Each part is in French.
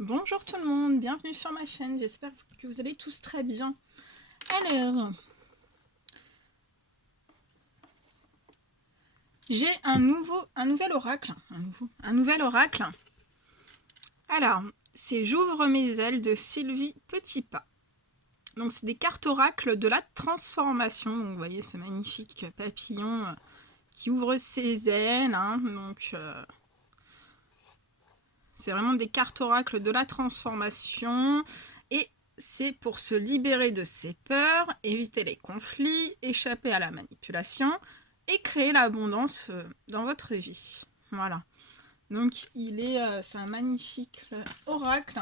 Bonjour tout le monde, bienvenue sur ma chaîne, j'espère que vous allez tous très bien. Alors, j'ai un nouvel oracle, un nouvel oracle. Alors, c'est J'ouvre mes ailes de Sylvie Petitpas. Donc c'est des cartes oracles de la transformation. Donc, vous voyez ce magnifique papillon qui ouvre ses ailes. C'est vraiment des cartes oracles de la transformation. Et c'est pour se libérer de ses peurs, éviter les conflits, échapper à la manipulation et créer l'abondance dans votre vie. Voilà. Donc c'est un magnifique oracle.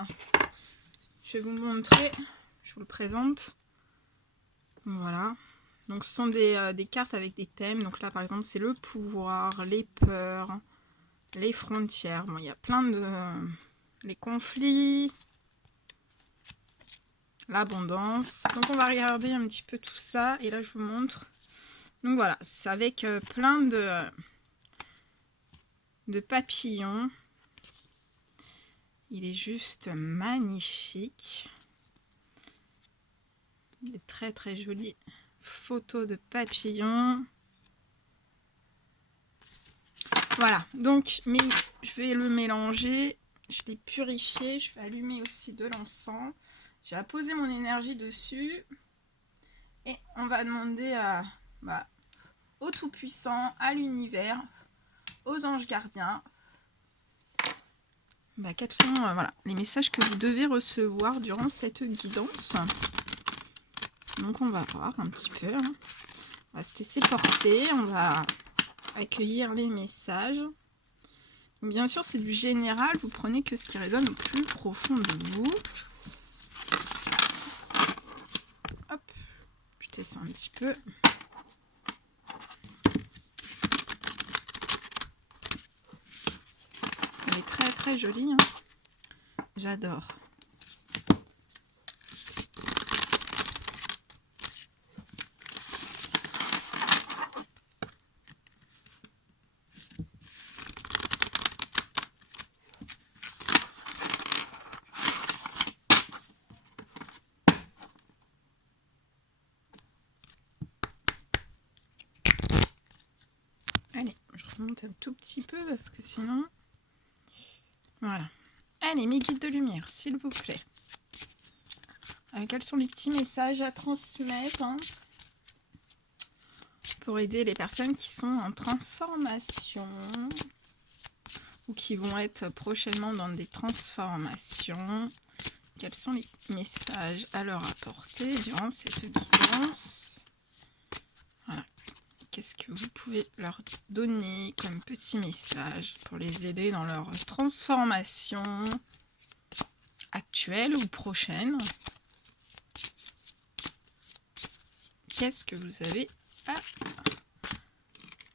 Je vais vous montrer, je vous le présente. Voilà. Donc ce sont des cartes avec des thèmes. Donc là par exemple c'est le pouvoir, les peurs, les frontières. Bon, il y a plein de... les conflits, l'abondance. Donc on va regarder un petit peu tout ça. Et là je vous montre. Donc voilà, c'est avec plein de papillons. Il est juste magnifique. Des très très jolies photos de papillons. Voilà, donc mais je vais le mélanger. Je l'ai purifié. Je vais allumer aussi de l'encens. J'ai apposé mon énergie dessus. Et on va demander au Tout-Puissant, à l'univers, aux anges gardiens, quels sont les messages que vous devez recevoir durant cette guidance. Donc on va voir un petit peu. On va se laisser porter. On va accueillir les messages. Donc, bien sûr, c'est du général. Vous prenez que ce qui résonne au plus profond de vous. Hop, je teste un petit peu. Elle est très très jolie. J'adore. Allez, je remonte un tout petit peu parce que sinon... Voilà. Allez, mes guides de lumière, s'il vous plaît. Quels sont les petits messages à transmettre pour aider les personnes qui sont en transformation ou qui vont être prochainement dans des transformations? Quels sont les messages à leur apporter durant cette guidance? Voilà. Qu'est-ce que vous pouvez leur donner comme petit message pour les aider dans leur transformation actuelle ou prochaine? Qu'est-ce que vous avez à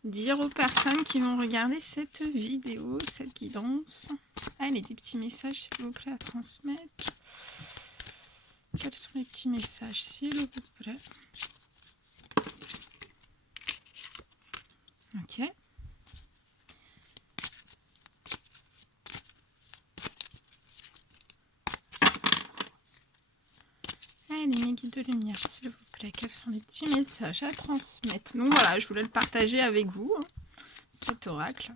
dire aux personnes qui vont regarder cette vidéo, cette guidance? Allez, des petits messages s'il vous plaît à transmettre. Quels sont les petits messages s'il vous plaît? Ok. Allez, mes guides de lumière s'il vous plaît, quels sont les petits messages à transmettre? Donc voilà, je voulais le partager avec vous, cet oracle.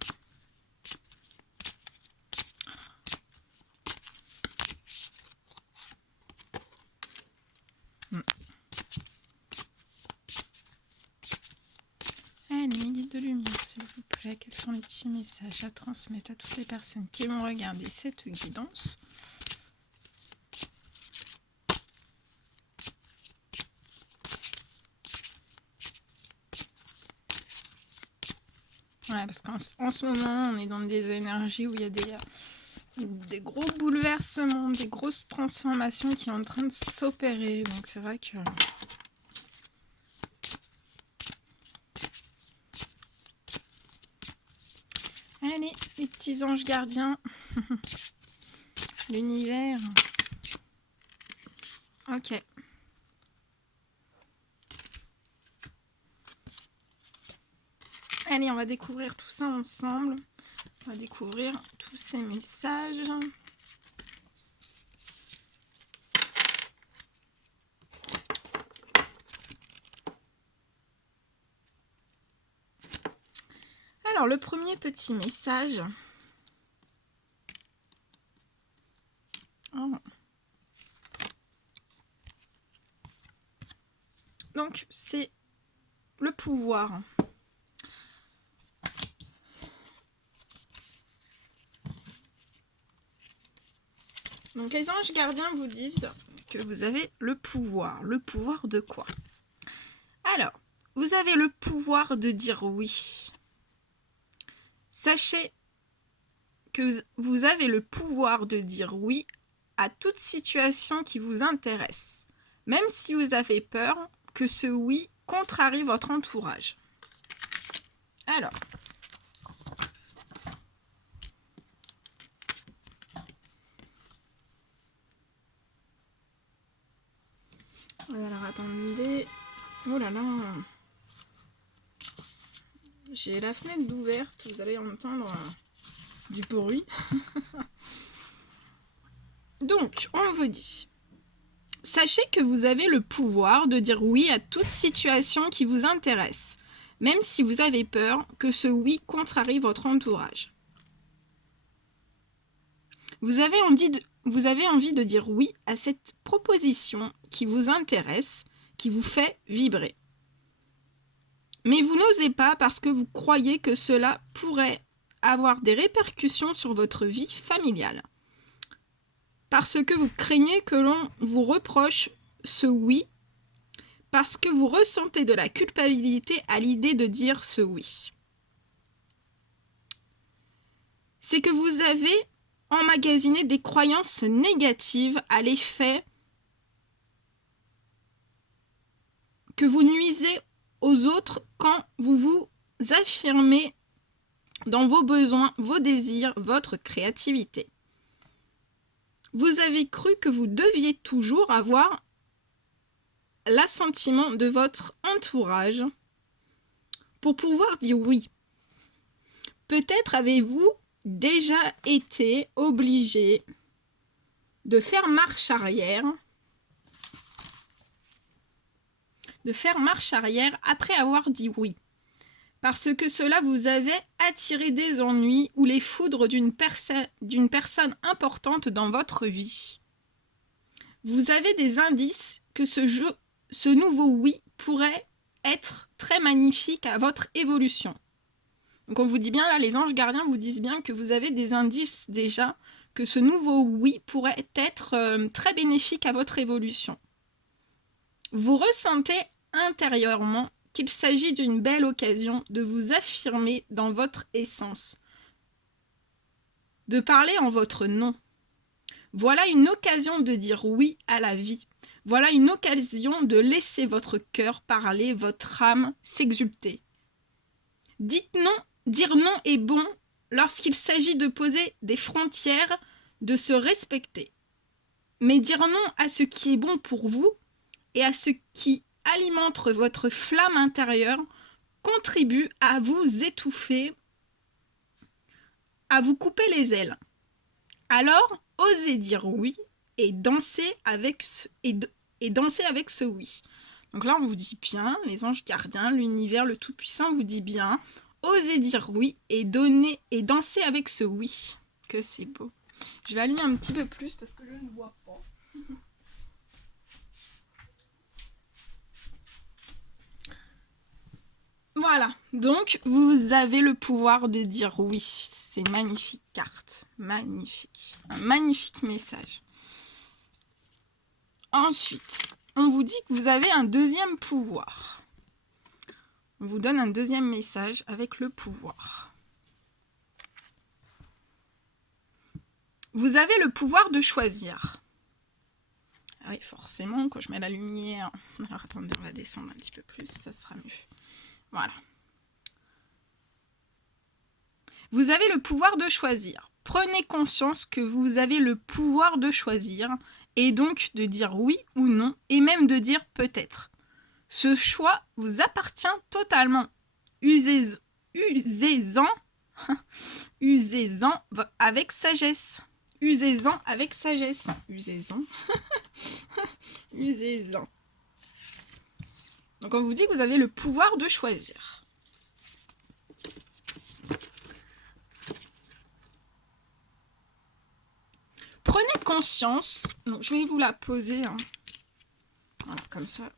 Allez, mes guides de lumière s'il vous plaît, quels sont les petits messages à transmettre à toutes les personnes qui vont regarder cette guidance? Ouais, parce qu'en ce moment, on est dans des énergies où il y a des gros bouleversements, des grosses transformations qui sont en train de s'opérer. Donc c'est vrai que... Allez, les petits anges gardiens. L'univers. Ok. Allez, on va découvrir tout ça ensemble. On va découvrir tous ces messages. Alors, le premier petit message. Oh. Donc, c'est le pouvoir. Donc, les anges gardiens vous disent que vous avez le pouvoir. Le pouvoir de quoi? Alors, vous avez le pouvoir de dire oui. Sachez que vous avez le pouvoir de dire oui à toute situation qui vous intéresse, même si vous avez peur que ce oui contrarie votre entourage. Alors, attendez. Oh là là. J'ai la fenêtre d'ouverte, vous allez entendre du bruit. Donc, on vous dit, sachez que vous avez le pouvoir de dire oui à toute situation qui vous intéresse, même si vous avez peur que ce oui contrarie votre entourage. Vous avez envie de dire oui à cette proposition qui vous intéresse, qui vous fait vibrer. Mais vous n'osez pas parce que vous croyez que cela pourrait avoir des répercussions sur votre vie familiale. Parce que vous craignez que l'on vous reproche ce oui, parce que vous ressentez de la culpabilité à l'idée de dire ce oui. C'est que vous avez emmagasiné des croyances négatives à l'effet que vous nuisez aux autres quand vous vous affirmez dans vos besoins, vos désirs, votre créativité. Vous avez cru que vous deviez toujours avoir l'assentiment de votre entourage pour pouvoir dire oui. Peut-être avez-vous déjà été obligé de faire marche arrière après avoir dit oui, parce que cela vous avait attiré des ennuis ou les foudres d'une personne importante dans votre vie. Vous avez des indices que ce nouveau oui pourrait être très magnifique à votre évolution. Donc on vous dit bien là, les anges gardiens vous disent bien que vous avez des indices déjà que ce nouveau oui pourrait être très bénéfique à votre évolution. Vous ressentez intérieurement qu'il s'agit d'une belle occasion de vous affirmer dans votre essence, de parler en votre nom. Voilà une occasion de dire oui à la vie. Voilà une occasion de laisser votre cœur parler, votre âme s'exulter. Dire non est bon lorsqu'il s'agit de poser des frontières, de se respecter. Mais dire non à ce qui est bon pour vous et à ce qui alimente votre flamme intérieure contribue à vous étouffer, à vous couper les ailes. Alors, osez dire oui et danser avec ce oui. Donc là, on vous dit bien, les anges gardiens, l'univers, le Tout-Puissant vous dit bien, osez dire oui et danser avec ce oui. Que c'est beau. Je vais allumer un petit peu plus parce que je ne vois pas. Voilà, donc vous avez le pouvoir de dire oui. C'est une magnifique carte, magnifique, un magnifique message. Ensuite, on vous dit que vous avez un deuxième pouvoir. On vous donne un deuxième message avec le pouvoir. Vous avez le pouvoir de choisir. Ah oui, forcément, quand je mets la lumière... Alors attendez, on va descendre un petit peu plus, ça sera mieux. Voilà. Vous avez le pouvoir de choisir. Prenez conscience que vous avez le pouvoir de choisir et donc de dire oui ou non et même de dire peut-être. Ce choix vous appartient totalement. Usez-en avec sagesse. Usez-en avec sagesse. Usez-en. Usez-en. Donc on vous dit que vous avez le pouvoir de choisir. conscience, donc je vais vous la poser, hein. Voilà, comme ça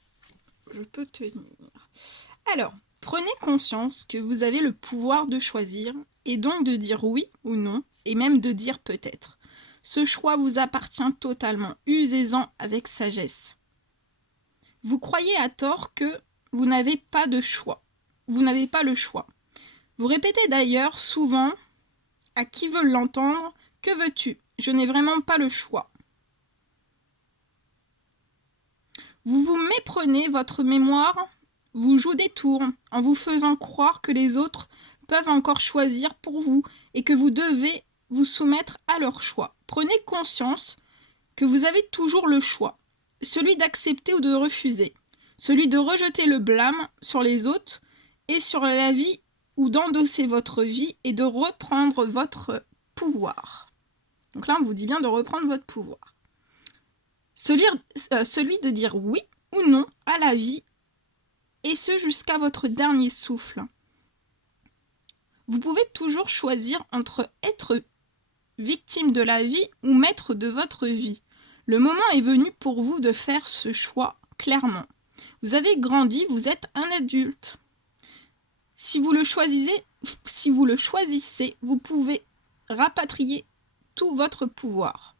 je peux tenir. Alors, prenez conscience que vous avez le pouvoir de choisir et donc de dire oui ou non et même de dire peut-être. Ce choix vous appartient totalement, usez-en avec sagesse. Vous croyez à tort que vous n'avez pas de choix. Vous n'avez pas le choix. Vous répétez d'ailleurs souvent à qui veut l'entendre, que veux-tu? Je n'ai vraiment pas le choix. Vous vous méprenez votre mémoire, vous jouez des tours en vous faisant croire que les autres peuvent encore choisir pour vous et que vous devez vous soumettre à leur choix. Prenez conscience que vous avez toujours le choix, celui d'accepter ou de refuser, celui de rejeter le blâme sur les autres et sur la vie ou d'endosser votre vie et de reprendre votre pouvoir. Donc là, on vous dit bien de reprendre votre pouvoir. Celui de dire oui ou non à la vie, et ce jusqu'à votre dernier souffle. Vous pouvez toujours choisir entre être victime de la vie ou maître de votre vie. Le moment est venu pour vous de faire ce choix clairement. Vous avez grandi, vous êtes un adulte. Si vous le choisissez, vous pouvez rapatrier tout votre pouvoir.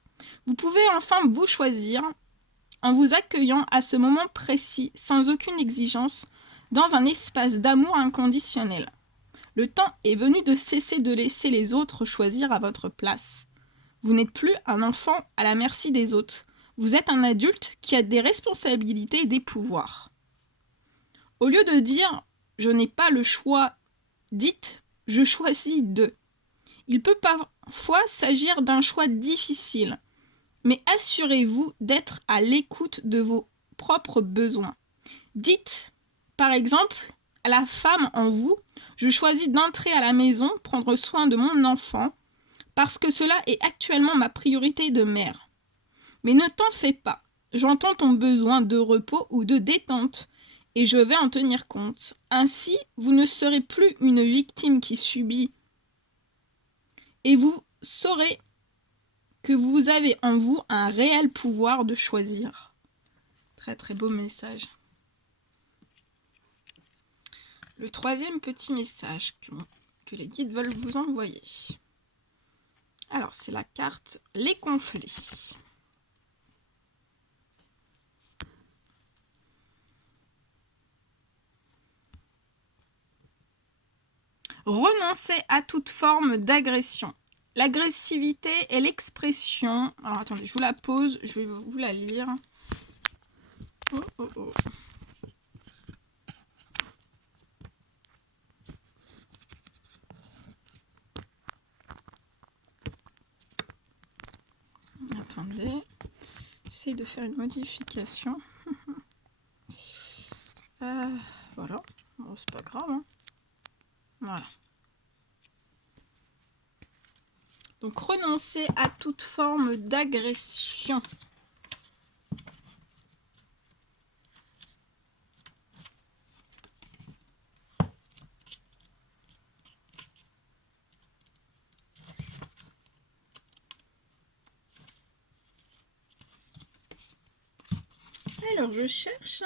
Vous pouvez enfin vous choisir en vous accueillant à ce moment précis, sans aucune exigence, dans un espace d'amour inconditionnel. Le temps est venu de cesser de laisser les autres choisir à votre place. Vous n'êtes plus un enfant à la merci des autres. Vous êtes un adulte qui a des responsabilités et des pouvoirs. Au lieu de dire « je n'ai pas le choix », dites « je choisis de ». Il peut parfois s'agir d'un choix difficile, mais assurez-vous d'être à l'écoute de vos propres besoins. Dites, par exemple, à la femme en vous, je choisis d'entrer à la maison, prendre soin de mon enfant, parce que cela est actuellement ma priorité de mère. Mais ne t'en fais pas, j'entends ton besoin de repos ou de détente, et je vais en tenir compte. Ainsi, vous ne serez plus une victime qui subit, et vous saurez que vous avez en vous un réel pouvoir de choisir. Très très beau message. Le troisième petit message que les guides veulent vous envoyer. Alors, c'est la carte « Les conflits ». Renoncez à toute forme d'agression. L'agressivité est l'expression... Alors, attendez, je vous la pose, je vais vous la lire. Oh, oh, oh. Attendez, j'essaie de faire une modification. Voilà, bon, c'est pas grave, hein. Voilà. Donc, renoncez à toute forme d'agression. Alors, je cherche...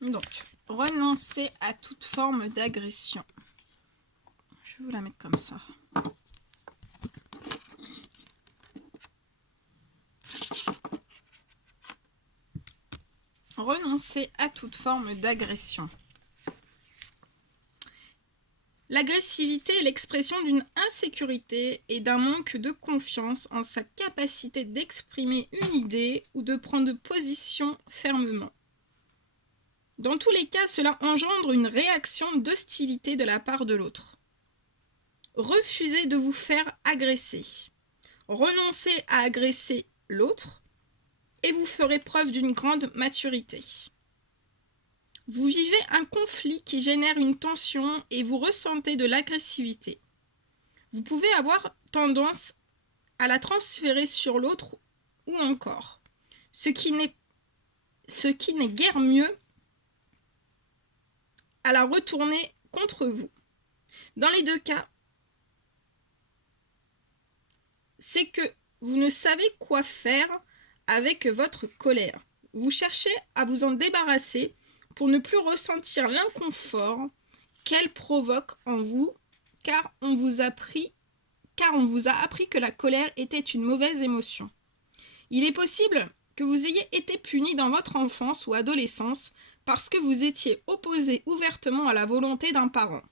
Donc, renoncer à toute forme d'agression. Je vais vous la mettre comme ça. Renoncer à toute forme d'agression. L'agressivité est l'expression d'une insécurité et d'un manque de confiance en sa capacité d'exprimer une idée ou de prendre position fermement. Dans tous les cas, cela engendre une réaction d'hostilité de la part de l'autre. Refusez de vous faire agresser. Renoncez à agresser l'autre et vous ferez preuve d'une grande maturité. Vous vivez un conflit qui génère une tension et vous ressentez de l'agressivité. Vous pouvez avoir tendance à la transférer sur l'autre ou encore, ce qui n'est guère mieux, à la retourner contre vous. Dans les deux cas, c'est que vous ne savez quoi faire avec votre colère. Vous cherchez à vous en débarrasser pour ne plus ressentir l'inconfort qu'elle provoque en vous, car on vous a appris que la colère était une mauvaise émotion. Il est possible que vous ayez été puni dans votre enfance ou adolescence parce que vous étiez opposé ouvertement à la volonté d'un parent.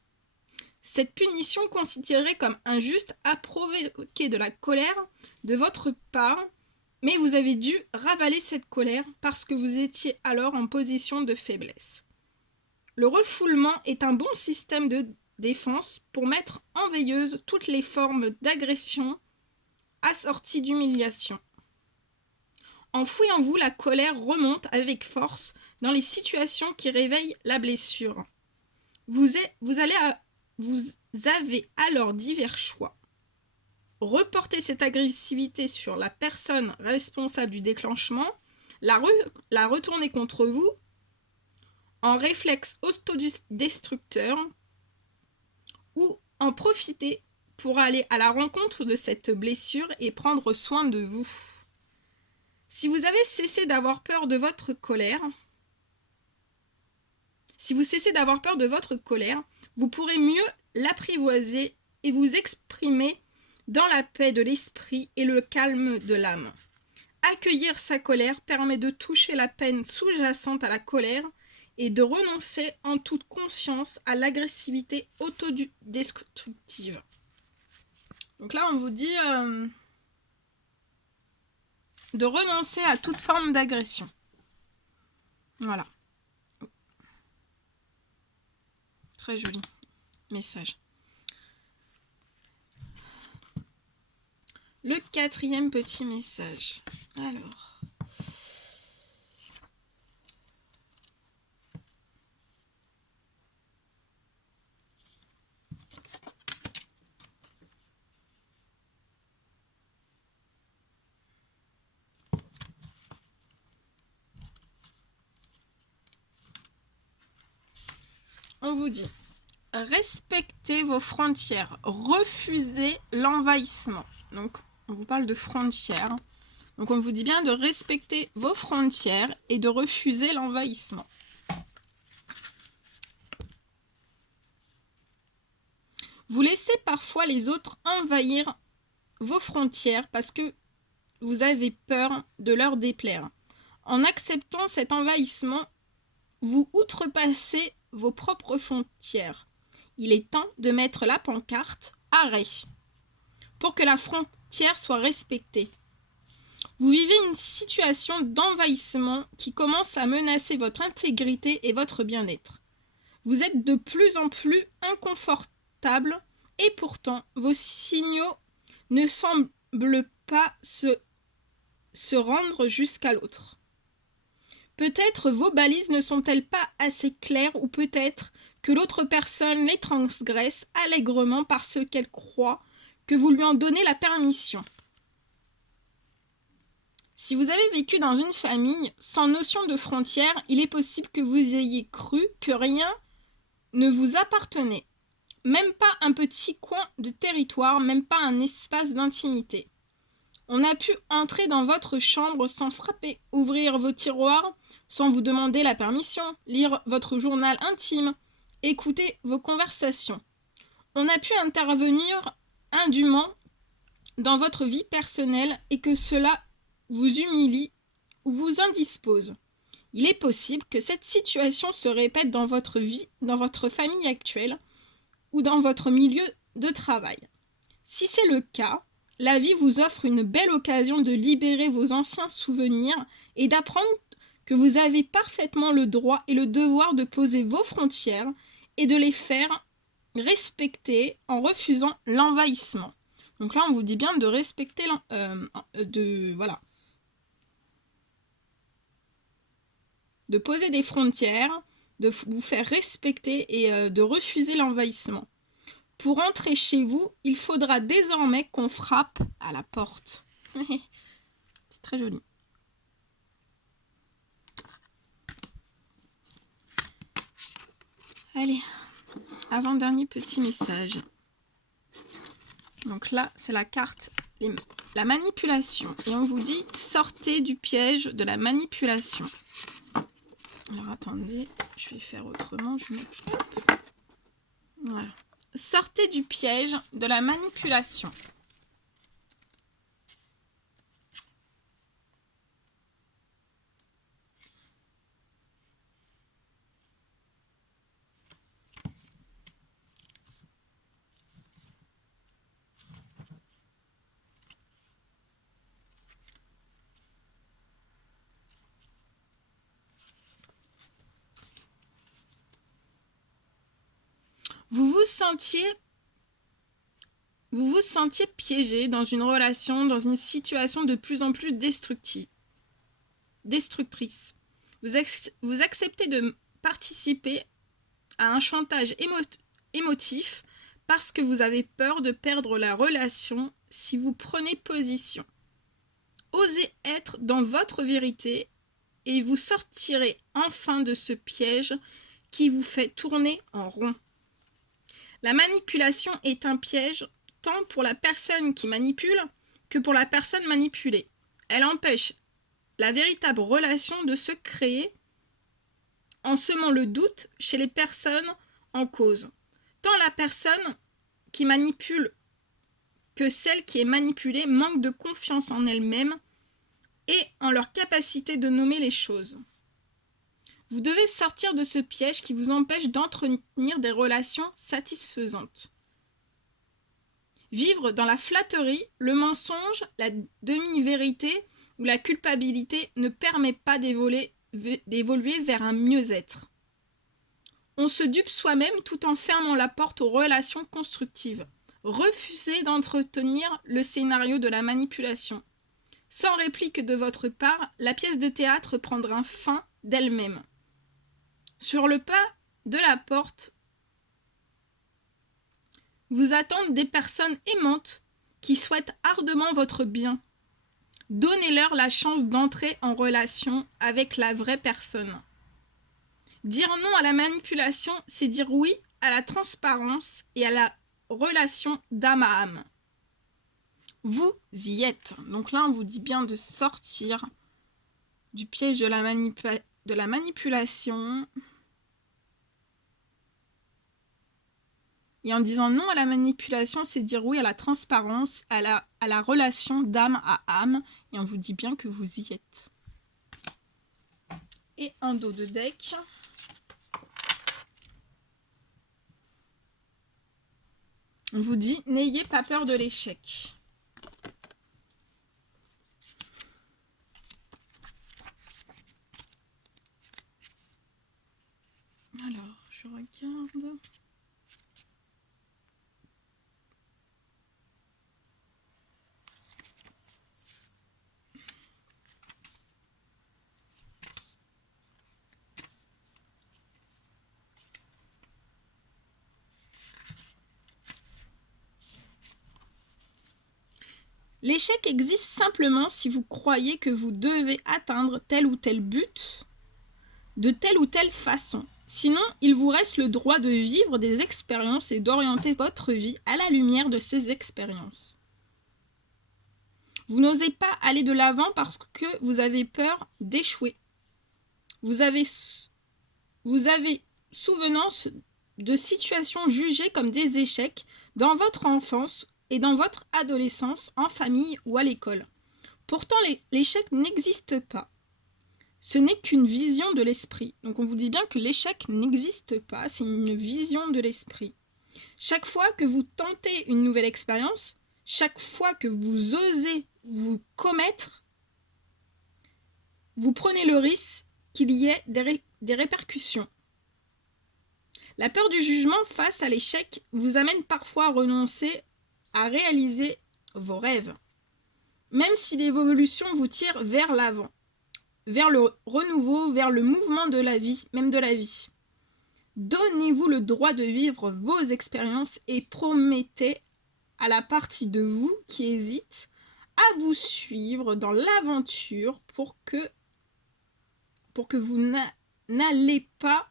Cette punition considérée comme injuste a provoqué de la colère de votre part, mais vous avez dû ravaler cette colère parce que vous étiez alors en position de faiblesse. Le refoulement est un bon système de défense pour mettre en veilleuse toutes les formes d'agression assorties d'humiliation. Enfouie en vous, la colère remonte avec force dans les situations qui réveillent la blessure. Vous avez alors divers choix. Reporter cette agressivité sur la personne responsable du déclenchement, la retourner contre vous en réflexe autodestructeur ou en profiter pour aller à la rencontre de cette blessure et prendre soin de vous. Si vous avez cessé d'avoir peur de votre colère, vous pourrez mieux l'apprivoiser et vous exprimer dans la paix de l'esprit et le calme de l'âme. Accueillir sa colère permet de toucher la peine sous-jacente à la colère et de renoncer en toute conscience à l'agressivité autodestructive. Donc là, on vous dit de renoncer à toute forme d'agression. Voilà. Très joli message. Le 4e petit message. Alors. On vous dit, respectez vos frontières, refusez l'envahissement. Donc, on vous parle de frontières. Donc, on vous dit bien de respecter vos frontières et de refuser l'envahissement. Vous laissez parfois les autres envahir vos frontières parce que vous avez peur de leur déplaire. En acceptant cet envahissement, vous outrepassez vos propres frontières. Il est temps de mettre la pancarte « Arrêt » pour que la frontière soit respectée. Vous vivez une situation d'envahissement qui commence à menacer votre intégrité et votre bien-être. Vous êtes de plus en plus inconfortable et pourtant vos signaux ne semblent pas se rendre jusqu'à l'autre. Peut-être vos balises ne sont-elles pas assez claires ou peut-être que l'autre personne les transgresse allègrement parce qu'elle croit que vous lui en donnez la permission. Si vous avez vécu dans une famille sans notion de frontières, il est possible que vous ayez cru que rien ne vous appartenait. Même pas un petit coin de territoire, même pas un espace d'intimité. On a pu entrer dans votre chambre sans frapper, ouvrir vos tiroirs sans vous demander la permission, lire votre journal intime, écouter vos conversations. On a pu intervenir indûment dans votre vie personnelle et que cela vous humilie ou vous indispose. Il est possible que cette situation se répète dans votre vie, dans votre famille actuelle ou dans votre milieu de travail. Si c'est le cas, la vie vous offre une belle occasion de libérer vos anciens souvenirs et d'apprendre que vous avez parfaitement le droit et le devoir de poser vos frontières et de les faire respecter en refusant l'envahissement. Donc là, on vous dit bien de respecter de poser des frontières, de vous faire respecter et de refuser l'envahissement. Pour entrer chez vous, il faudra désormais qu'on frappe à la porte. C'est très joli. Allez, avant-dernier petit message. Donc là, c'est la carte, la manipulation. Et on vous dit, sortez du piège de la manipulation. Alors attendez, je vais faire autrement. Voilà. Sortez du piège de la manipulation. Vous vous sentiez piégé dans une relation, dans une situation de plus en plus destructrice. Vous acceptez de participer à un chantage émotif parce que vous avez peur de perdre la relation si vous prenez position. Osez être dans votre vérité et vous sortirez enfin de ce piège qui vous fait tourner en rond. La manipulation est un piège tant pour la personne qui manipule que pour la personne manipulée. Elle empêche la véritable relation de se créer en semant le doute chez les personnes en cause. Tant la personne qui manipule que celle qui est manipulée manque de confiance en elle-même et en leur capacité de nommer les choses. Vous devez sortir de ce piège qui vous empêche d'entretenir des relations satisfaisantes. Vivre dans la flatterie, le mensonge, la demi-vérité ou la culpabilité ne permet pas d'évoluer vers un mieux-être. On se dupe soi-même tout en fermant la porte aux relations constructives. Refusez d'entretenir le scénario de la manipulation. Sans réplique de votre part, la pièce de théâtre prendra fin d'elle-même. Sur le pas de la porte, vous attendent des personnes aimantes qui souhaitent ardemment votre bien. Donnez-leur la chance d'entrer en relation avec la vraie personne. Dire non à la manipulation, c'est dire oui à la transparence et à la relation d'âme à âme. Vous y êtes. Donc là, on vous dit bien de sortir du piège de la manipulation. Et en disant non à la manipulation, c'est dire oui à la transparence, à la relation d'âme à âme. Et on vous dit bien que vous y êtes. Et un dos de deck. On vous dit, n'ayez pas peur de l'échec. Alors, je regarde. L'échec existe simplement si vous croyez que vous devez atteindre tel ou tel but de telle ou telle façon. Sinon, il vous reste le droit de vivre des expériences et d'orienter votre vie à la lumière de ces expériences. Vous n'osez pas aller de l'avant parce que vous avez peur d'échouer. Vous avez souvenance de situations jugées comme des échecs dans votre enfance et dans votre adolescence, en famille ou à l'école. Pourtant, l'échec n'existe pas. Ce n'est qu'une vision de l'esprit. Donc on vous dit bien que l'échec n'existe pas, c'est une vision de l'esprit. Chaque fois que vous tentez une nouvelle expérience, chaque fois que vous osez vous commettre, vous prenez le risque qu'il y ait des répercussions. La peur du jugement face à l'échec vous amène parfois à renoncer à réaliser vos rêves, même si l'évolution vous tire vers l'avant, vers le renouveau, vers le mouvement de la vie, même de la vie. Donnez-vous le droit de vivre vos expériences et promettez à la partie de vous qui hésite à vous suivre dans l'aventure pour que vous n'allez pas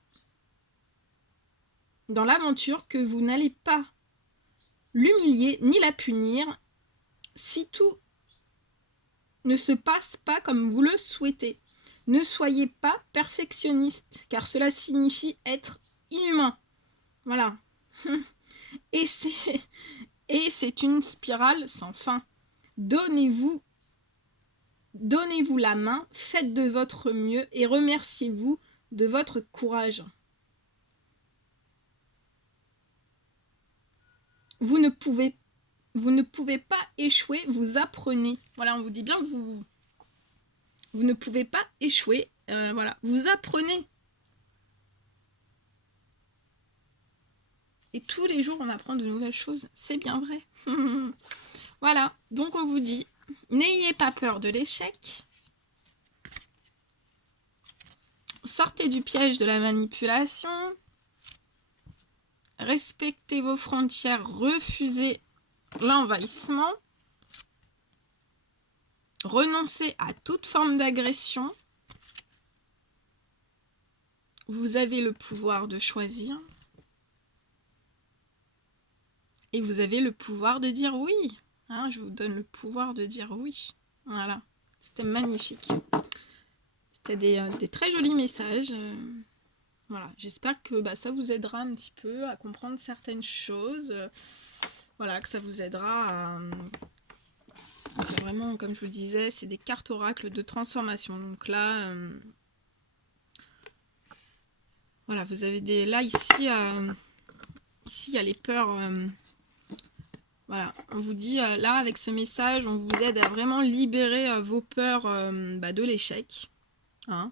dans l'aventure, que vous n'allez pas l'humilier ni la punir si tout ne se passe pas comme vous le souhaitez. Ne soyez pas perfectionniste, car cela signifie être inhumain. Voilà. Et c'est une spirale sans fin. Donnez-vous la main, faites de votre mieux et remerciez-vous de votre courage. Vous ne pouvez pas échouer, vous apprenez. Voilà, on vous dit bien que vous ne pouvez pas échouer. Voilà, vous apprenez. Et tous les jours, on apprend de nouvelles choses. C'est bien vrai. Voilà, donc on vous dit, n'ayez pas peur de l'échec. Sortez du piège de la manipulation. Respectez vos frontières, refusez l'envahissement. Renoncez à toute forme d'agression. Vous avez le pouvoir de choisir. Et vous avez le pouvoir de dire oui. Hein, je vous donne le pouvoir de dire oui. Voilà. C'était magnifique. C'était des très jolis messages. Voilà. J'espère que ça vous aidera un petit peu à comprendre certaines choses. Voilà, que ça vous aidera à... C'est vraiment, comme je vous le disais, c'est des cartes oracles de transformation. Donc là, voilà, vous avez des... Là, ici, ici, il y a les peurs... Voilà, on vous dit, là, avec ce message, on vous aide à vraiment libérer vos peurs de l'échec. Hein.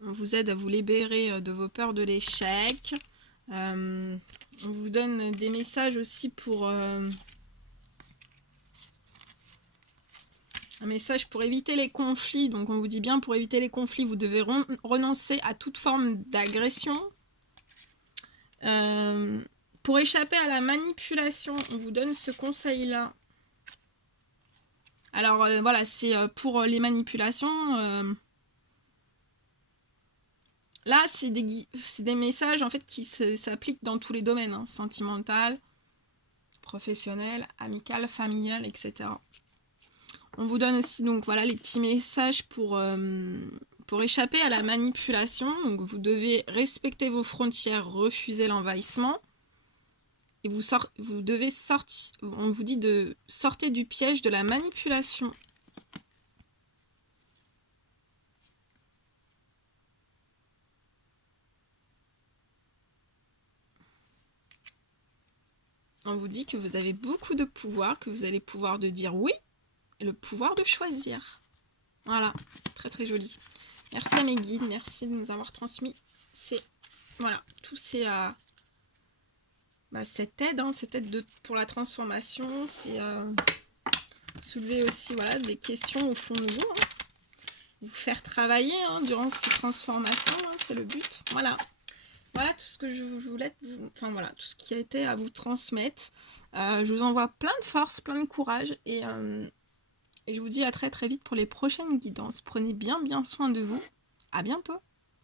On vous aide à vous libérer de vos peurs de l'échec. On vous donne des messages aussi pour... un message pour éviter les conflits. Donc on vous dit bien, pour éviter les conflits, vous devez renoncer à toute forme d'agression. Pour échapper à la manipulation, on vous donne ce conseil-là. Alors voilà, c'est pour les manipulations. Là, c'est des messages en fait qui s'appliquent dans tous les domaines, hein, sentimental, professionnel, amical, familial, etc. On vous donne aussi donc voilà les petits messages pour échapper à la manipulation. Donc vous devez respecter vos frontières, refuser l'envahissement. Et vous devez sortir, on vous dit de sortir du piège de la manipulation. On vous dit que vous avez beaucoup de pouvoir, que vous avez le pouvoir de dire oui et le pouvoir de choisir. Voilà, très très joli. Merci à mes guides, merci de nous avoir transmis voilà, tous ces... cette aide, hein, pour la transformation, c'est soulever aussi voilà, des questions au fond de vous, hein, vous faire travailler hein, durant ces transformations, hein, c'est le but. Voilà, voilà tout ce que je voulais, enfin voilà, tout ce qui a été à vous transmettre. Je vous envoie plein de force, plein de courage et je vous dis à très très vite pour les prochaines guidances. Prenez bien soin de vous. À bientôt.